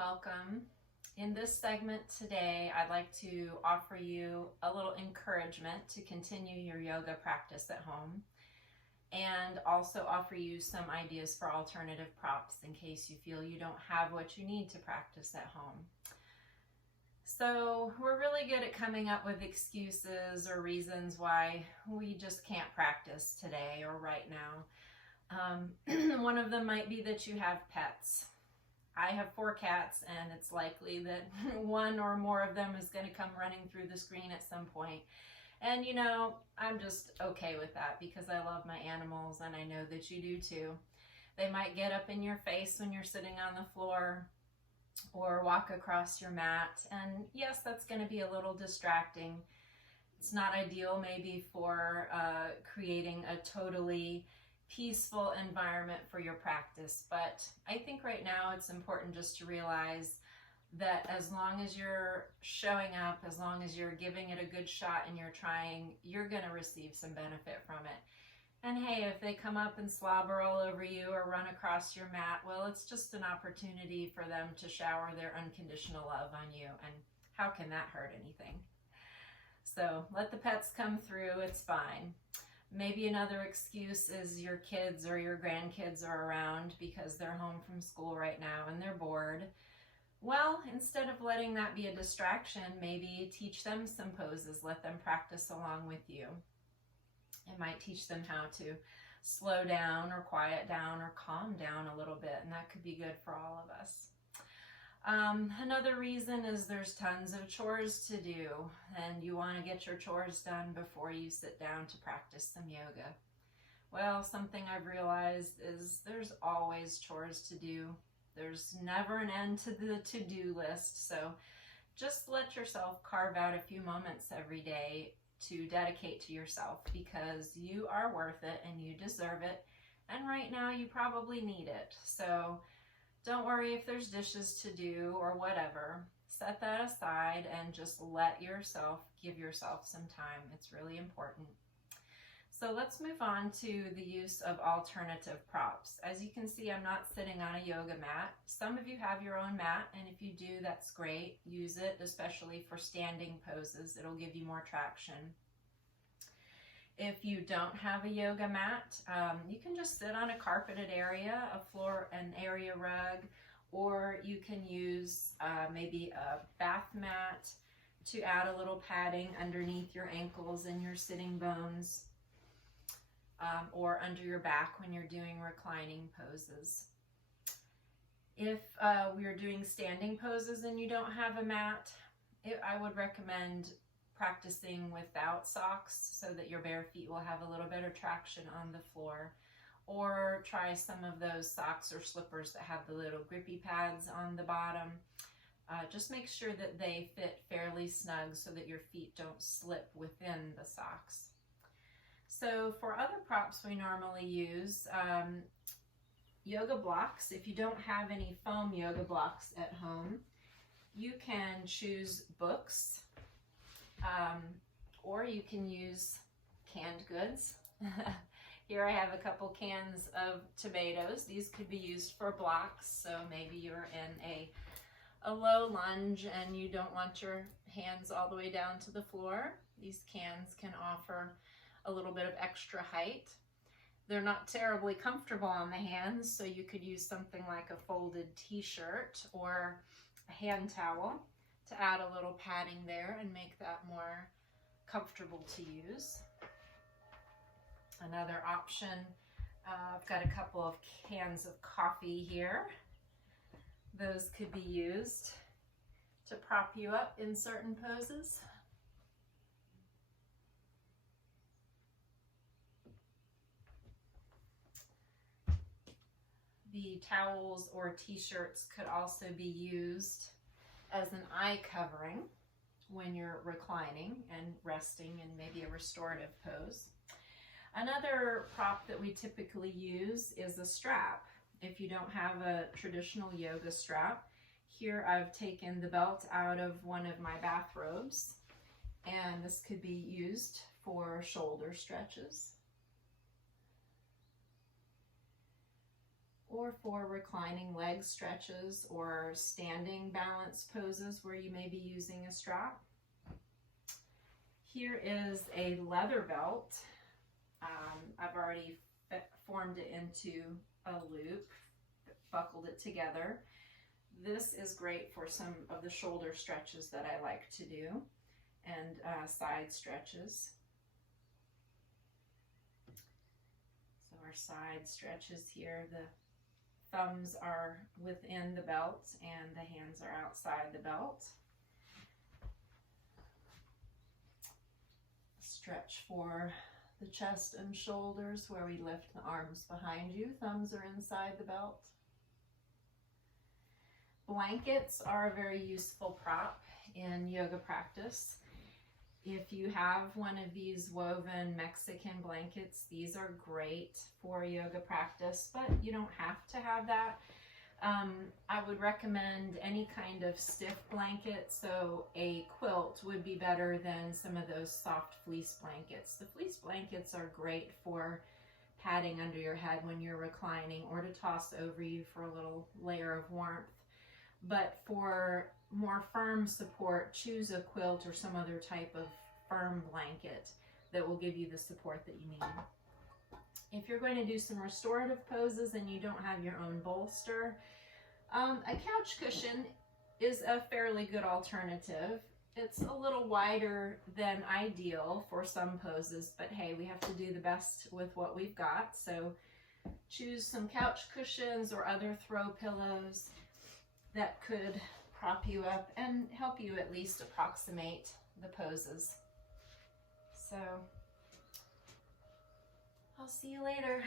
welcome. In this segment today, I'd like to offer you a little encouragement to continue your yoga practice at home and also offer you some ideas for alternative props in case you feel you don't have what you need to practice at home. So we're really good at coming up with excuses or reasons why we just can't practice today or right now. One of them might be that you have pets. I have 4 cats, and it's likely that one or more of them is going to come running through the screen at some point. And you know, I'm just okay with that because I love my animals, and I know that you do too. They might get up in your face when you're sitting on the floor or walk across your mat, and yes, that's going to be a little distracting. It's not ideal maybe for creating a totally peaceful environment for your practice, but I think right now it's important just to realize that as long as you're showing up, as long as you're giving it a good shot and you're trying, you're going to receive some benefit from it. And hey, if they come up and slobber all over you or run across your mat, well, it's just an opportunity for them to shower their unconditional love on you, and how can that hurt anything? So let the pets come through, it's fine. Maybe another excuse is your kids or your grandkids are around because they're home from school right now and they're bored. Well, instead of letting that be a distraction, maybe teach them some poses, let them practice along with you. It might teach them how to slow down or quiet down or calm down a little bit, and that could be good for all of us. Another reason is there's tons of chores to do, and you want to get your chores done before you sit down to practice some yoga. Well, something I've realized is there's always chores to do. There's never an end to the to-do list, so just let yourself carve out a few moments every day to dedicate to yourself, because you are worth it and you deserve it, and right now you probably need it. So don't worry if there's dishes to do or whatever. Set that aside and just give yourself some time. It's really important. So let's move on to the use of alternative props. As you can see, I'm not sitting on a yoga mat. Some of you have your own mat, and if you do, that's great. Use it, especially for standing poses. It'll give you more traction. If you don't have a yoga mat, you can just sit on a carpeted area, an area rug, or you can use maybe a bath mat to add a little padding underneath your ankles and your sitting bones, or under your back when you're doing reclining poses. If we're doing standing poses and you don't have a mat, I would recommend practicing without socks so that your bare feet will have a little better traction on the floor, or try some of those socks or slippers that have the little grippy pads on the bottom. Just make sure that they fit fairly snug so that your feet don't slip within the socks. So for other props we normally use, yoga blocks. If you don't have any foam yoga blocks at home, you can choose books, or you can use canned goods. Here I have a couple cans of tomatoes. These could be used for blocks, so maybe you're in a low lunge and you don't want your hands all the way down to the floor. These cans can offer a little bit of extra height. They're not terribly comfortable on the hands, so you could use something like a folded t-shirt or a hand towel to add a little padding there and make that more comfortable to use. Another option, I've got a couple of cans of coffee here. Those could be used to prop you up in certain poses. The towels or t-shirts could also be used as an eye covering when you're reclining and resting in maybe a restorative pose. Another prop that we typically use is a strap. If you don't have a traditional yoga strap, here I've taken the belt out of one of my bathrobes, and this could be used for shoulder stretches. or for reclining leg stretches or standing balance poses where you may be using a strap. Here is a leather belt. I've already formed it into a loop, buckled it together. This is great for some of the shoulder stretches that I like to do, and side stretches. So our side stretches here, the thumbs are within the belt and the hands are outside the belt. Stretch for the chest and shoulders where we lift the arms behind you, thumbs are inside the belt. Blankets are a very useful prop in yoga practice. If you have one of these woven Mexican blankets, these are great for yoga practice, but you don't have to have that. I would recommend any kind of stiff blanket, so a quilt would be better than some of those soft fleece blankets. The fleece blankets are great for padding under your head when you're reclining, or to toss over you for a little layer of warmth. But for more firm support, choose a quilt or some other type of firm blanket that will give you the support that you need. If you're going to do some restorative poses and you don't have your own bolster, a couch cushion is a fairly good alternative. It's a little wider than ideal for some poses, but hey, we have to do the best with what we've got. So choose some couch cushions or other throw pillows that could prop you up and help you at least approximate the poses. So I'll see you later.